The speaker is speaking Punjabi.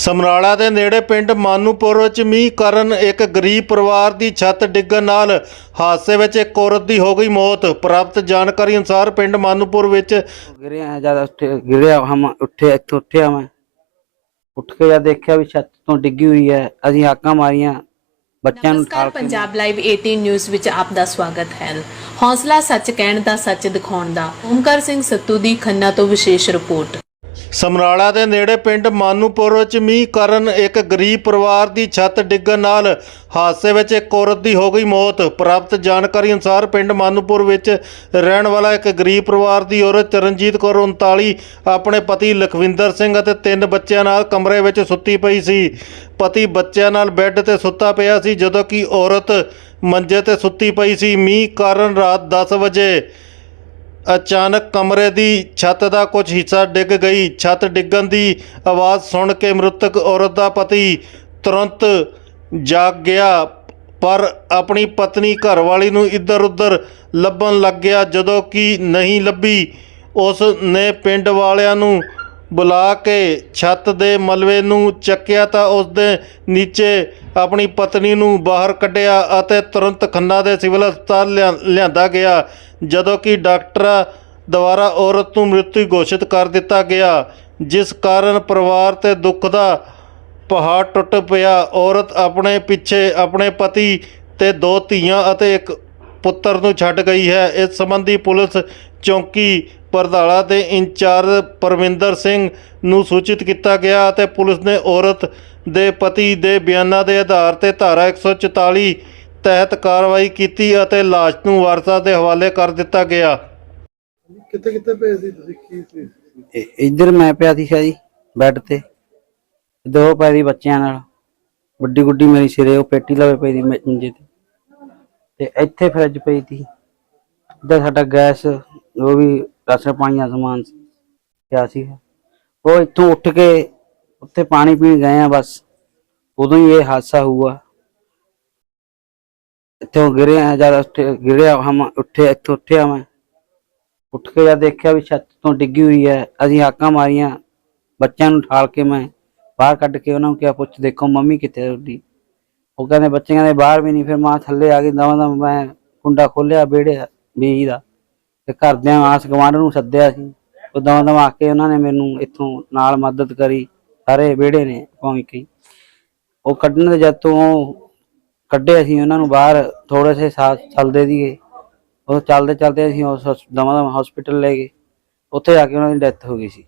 ਸਮਰਾਲਾ ਦੇ ਨੇੜੇ ਪਿੰਡ ਮਾਨੂਪੁਰ ਵਿੱਚ ਮੀਂਹ ਕਾਰਨ ਇੱਕ ਗਰੀਬ ਪਰਿਵਾਰ ਦੀ ਛੱਤ ਡਿੱਗਣ ਨਾਲ ਹਾਦਸੇ ਵਿੱਚ ਇੱਕ ਔਰਤ ਦੀ ਹੋ ਗਈ ਮੌਤ। ਪ੍ਰਾਪਤ ਜਾਣਕਾਰੀ ਅਨੁਸਾਰ ਪਿੰਡ ਮਾਨੂਪੁਰ ਵਿੱਚ ਗਿਰੇ ਆ ਜਦ ਉੱਠੇ ਗਿਰਿਆ ਹਮ ਉੱਠੇ ਇੱਥੋਂ ਉੱਠਿਆ ਮੈਂ। ਉੱਠ ਕੇ ਜਦ ਦੇਖਿਆ ਵੀ ਛੱਤ ਤੋਂ ਡਿੱਗੀ ਹੋਈ ਹੈ ਅਸੀਂ ਹਾਕਾਂ ਮਾਰੀਆਂ ਬੱਚਿਆਂ ਨੂੰ ਨਮਸਕਾਰ ਕੇ ਪੰਜਾਬ ਲਾਈਵ 18 ਨਿਊਜ਼ ਵਿੱਚ ਆਪ ਦਾ ਸਵਾਗਤ ਹੈ। ਹੌਸਲਾ ਸੱਚ ਕਹਿਣ ਦਾ ਸੱਚ ਦਿਖਾਉਣ ਦਾ। ਓਮਕਾਰ ਸਿੰਘ ਸੱਤੂ ਦੀ ਖੰਨਾ ਤੋਂ ਵਿਸ਼ੇਸ਼ ਰਿਪੋਰਟ। ਸਮਰਾਲਾ ਦੇ ਨੇੜੇ ਪਿੰਡ ਮਾਨੂਪੁਰ ਵਿੱਚ ਮੀਂਹ ਕਾਰਨ ਇੱਕ ਗਰੀਬ ਪਰਿਵਾਰ ਦੀ ਛੱਤ ਡਿੱਗਣ ਨਾਲ ਹਾਦਸੇ ਵਿੱਚ ਇੱਕ ਔਰਤ ਦੀ ਹੋ ਗਈ ਮੌਤ। ਪ੍ਰਾਪਤ ਜਾਣਕਾਰੀ ਅਨੁਸਾਰ ਪਿੰਡ ਮਾਨੂਪੁਰ ਵਿੱਚ ਰਹਿਣ ਵਾਲਾ ਇੱਕ ਗਰੀਬ ਪਰਿਵਾਰ ਦੀ ਔਰਤ ਚਰਨਜੀਤ ਕੌਰ 39 ਆਪਣੇ ਪਤੀ ਲਖਵਿੰਦਰ ਸਿੰਘ ਅਤੇ ਤਿੰਨ ਬੱਚਿਆਂ ਨਾਲ ਕਮਰੇ ਵਿੱਚ ਸੁੱਤੀ ਪਈ ਸੀ। ਪਤੀ ਬੱਚਿਆਂ ਨਾਲ ਬੈੱਡ ਤੇ ਸੁੱਤਾ ਪਿਆ ਸੀ ਜਦੋਂ ਕਿ ਔਰਤ ਮੰਜੇ ਤੇ ਸੁੱਤੀ ਪਈ ਸੀ। ਮੀਂਹ ਕਾਰਨ ਰਾਤ 10 ਵਜੇ ਅਚਾਨਕ ਕਮਰੇ ਦੀ ਛੱਤ ਦਾ ਕੁਝ ਹਿੱਸਾ ਡਿੱਗ ਗਈ। ਛੱਤ ਡਿੱਗਣ ਦੀ ਆਵਾਜ਼ ਸੁਣ ਕੇ ਮ੍ਰਿਤਕ ਔਰਤ ਦਾ ਪਤੀ ਤੁਰੰਤ ਜਾਗ ਗਿਆ, ਪਰ ਆਪਣੀ ਪਤਨੀ ਘਰਵਾਲੀ ਨੂੰ ਇੱਧਰ-ਉੱਧਰ ਲੱਭਣ ਲੱਗ ਗਿਆ। ਜਦੋਂ ਕਿ ਨਹੀਂ ਲੱਭੀ ਉਸ ਨੇ ਪਿੰਡ ਵਾਲਿਆਂ ਨੂੰ ਬੁਲਾ ਕੇ ਛੱਤ ਦੇ ਮਲਵੇ ਨੂੰ ਚੱਕਿਆ ਤਾਂ ਉਸ ਦੇ ਨੀਚੇ ਆਪਣੀ ਪਤਨੀ ਨੂੰ ਬਾਹਰ ਕੱਢਿਆ ਅਤੇ ਤੁਰੰਤ ਖੰਨਾ ਦੇ ਸਿਵਲ ਹਸਪਤਾਲ ਲਿਆ- ਲਿਆਂਦਾ ਗਿਆ, ਜਦੋਂ ਕਿ ਡਾਕਟਰਾਂ ਦੁਆਰਾ ਔਰਤ ਨੂੰ ਮ੍ਰਿਤੂ ਘੋਸ਼ਿਤ ਕਰ ਦਿੱਤਾ ਗਿਆ, ਜਿਸ ਕਾਰਨ ਪਰਿਵਾਰ ਤੇ ਦੁੱਖ ਦਾ ਪਹਾੜ ਟੁੱਟ ਪਿਆ। ਔਰਤ ਆਪਣੇ ਪਿੱਛੇ ਆਪਣੇ ਪਤੀ ਤੇ ਦੋ ਧੀਆਂ ਅਤੇ ਇੱਕ ਪੁੱਤਰ ਨੂੰ ਛੱਡ ਗਈ ਹੈ। ਇਸ ਸੰਬੰਧੀ ਪੁਲਿਸ ਚੌਂਕੀ ਪਰਦਾਲਾ ਦੇ ਇੰਚਾਰਜ ਪਰਵਿੰਦਰ ਸਿੰਘ ਨੂੰ ਸੂਚਿਤ ਕੀਤਾ ਗਿਆ ਅਤੇ ਪੁਲਿਸ ਨੇ ਔਰਤ ਦੇ ਪਤੀ ਦੇ ਬਿਆਨਾਂ ਦੇ ਆਧਾਰ ਤੇ ਧਾਰਾ 144 ਤਹਿਤ ਕਾਰਵਾਈ ਕੀਤੀ ਅਤੇ ਲਾਸ਼ ਨੂੰ ਵਾਰਸਾਂ ਦੇ ਹਵਾਲੇ ਕਰ ਦਿੱਤਾ ਗਿਆ। ਕਿੱਥੇ ਕਿੱਥੇ ਪਏ ਸੀ ਤੁਸੀਂ? ਕੀ ਸੀ? ਇ- ਇੱਧਰ ਮੈਂ ਪਿਆ ਸੀ ਸ਼ਾਹ ਜੀ ਬੈੱਡ ਤੇ। ਦੋ ਪੈ ਦੀ ਬੱਚਿਆਂ ਨਾਲ। ਵੱਡੀ ਗੁੱਡੀ ਮੇਰੀ ਸਿਰੇ ਉਹ ਪੇਟੀ ਲਵੇ ਪਈ ਦੀ ਮੰ- ਮੰਜੇ ਤੇ। ਤੇ ਇੱਥੇ ਫਰਿੱਜ ਪਈ ਸੀ ਇੱਧਰ ਸਾਡਾ ਗੈਸ ਉਹ ਵੀ ਰਸਨ ਪਾਣੀ ਦਾ ਸਮਾਨ ਸੀ ਪਿਆ ਸੀ ਉਹ। ਇੱਥੋਂ ਉੱਠ ਕੇ ਉੱਥੇ ਪਾਣੀ ਪੀਣ ਗਏ ਆ ਬਸ। ਉਦੋਂ ਹੀ ਇਹ ਹਾਦਸਾ ਹੁਆ ਇੱਥੋਂ ਗਿਰੇ ਆ, ਜਦ ਉੱਠੇ ਗਿਰਿਆ ਹਮ ਉੱਠੇ, ਇੱਥੋਂ ਉੱਠਿਆ ਮੈਂ। ਉੱਠ ਕੇ ਜਦ ਦੇਖਿਆ ਵੀ ਛੱਤ ਤੋਂ ਡਿੱਗੀ ਹੋਈ ਹੈ, ਅਸੀਂ ਹਾਕਾਂ ਮਾਰੀਆਂ। ਬੱਚਿਆਂ ਨੂੰ ਠਾਲ ਕੇ ਮੈਂ ਬਾਹਰ ਕੱਢ ਕੇ ਉਹਨਾਂ ਨੂੰ ਕਿਹਾ ਪੁੱਛ ਦੇਖੋ, ਮੰਮੀ ਕਿੱਥੇ ਤੁਹਾਡੀ? ਉਹ ਕਹਿੰਦੇ ਬੱਚੇ ਕਹਿੰਦੇ ਬਾਹਰ ਵੀ ਨਹੀਂ, ਫਿਰ ਮਾਂ ਥੱਲੇ ਆ ਗਈ ਦਵਾਂ ਦਾ ਮੈਂ ਕੁੰਡਾ ਖੋਲਿਆ ਵਿਹੜੇ ਦਾ ਦਾ। ਤੇ ਘਰਦਿਆਂ ਆਸ ਗਵਾਂਢ ਨੂੰ ਸੱਦਿਆ ਸੀ। ਉਹ ਦਵਾਂ ਦਵਾਂ ਆ ਕੇ ਉਹਨਾਂ ਨੇ ਮੈਨੂੰ ਇੱਥੋਂ ਨਾਲ ਮਦਦ ਕਰੀ। ਸਾਰੇ ਵਿਹੜੇ ਨੇ, ਭਾਵੇਂ ਕਿ ਉਹ ਕੱਢਣ ਦੇ ਜਦ ਤੋਂ ਕੱਢੇ ਅਸੀਂ ਉਹਨਾਂ ਨੂੰ ਬਾਹਰ ਥੋੜੇ ਸੇ ਸਾਥ ਚੱਲਦੇ ਦੀਏ ਉਹ ਚੱਲਦੇ ਚੱਲਦੇ ਅਸੀਂ ਉਸ ਦਮਾ ਦਮ ਹਸਪੀਟਲ ਲੈ ਗਏ। ਉੱਥੇ ਜਾ ਕੇ ਉਹਨਾਂ ਦੀ ਡੈਥ ਹੋ ਗਈ ਸੀ।